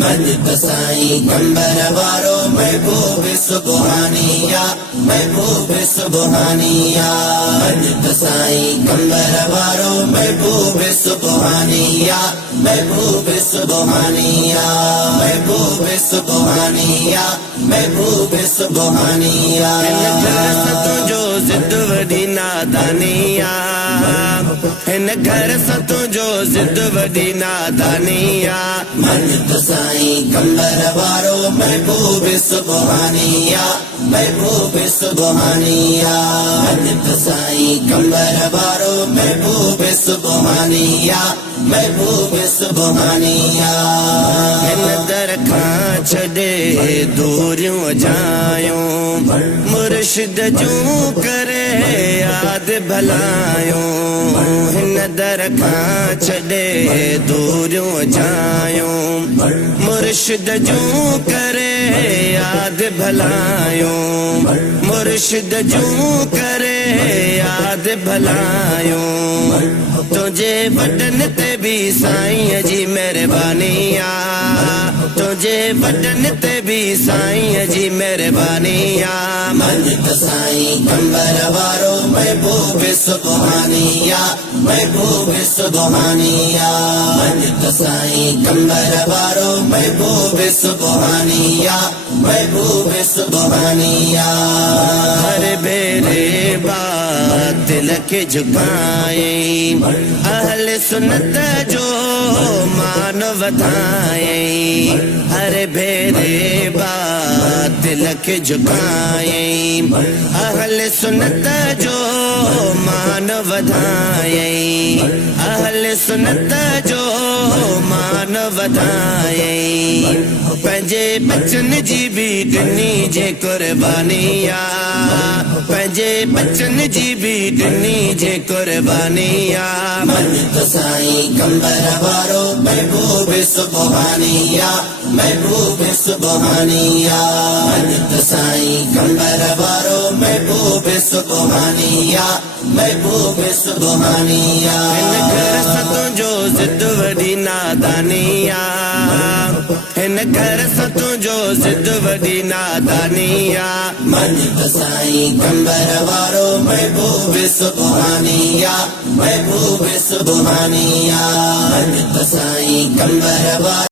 मनित साईं गंबर वारो महबूब सुबहानिया महबूब सुबहानिया। मनित साईं गंबर वारो महबूब सुबहानिया महबूब सुबहानिया महबूब सुबहानिया महबूब सुबहानिया। तुझो जिद वडी नादानिया हिन घर सां तुझो जिद वडी नादानिया। मनित साईं गंबर वारो महबूब सुबहानिया महबूब सुबहानिया। मनित साईं गंबर वारो महबूब सुबहानिया महबूब सुबहानिया। हिन दर खां छॾे दूरियूं जायूं मुर्शिद जूं करे याद भलायूं। हिन दर खां छॾे दूरियूं जायूं मुर्शिद जूं करे याद भलायूं मुर्शिद जूं करे याद भलायूं। तुझे वडन ते भी साईं जी मेहरबानिया तुझे वडन ते भी साईं जी मेहरबानिया। मनित साईं गंबर वारो महबूब सुबहानिया महबूब सुबहानिया। मनित साईं गंबर वारो महबूब सुबहानिया महबूब सुबहानिया। हर बेरे दिल के झुकाए अहल सुन्नत जो मान वधाए। हर बेरे दिल के झुकाए अहल सुन्नत जो मान वधाए अहल सुन्नत जो मान वधाए। पंहिंजे बचन जी भी ॾिनी जे कुर्बानिया पंहिंजे बचन जी भी ॾिनी जे कुर्बानिया। मनित साईं गंबर वारो महबूब सुबहानिया महबूब सुबहानिया। मनित साईं गंबर वारो महबूब सुबहानिया महबूब सुबहानिया। हिन घर सां तुझो जिद वडी नादानिया हिन घर सां तुझो जिद वडी नादानिया। मनित साईं गंबर वारो महबूब सुबहानिया महबूब सुबहानिया। मनित साईं गंबर वारो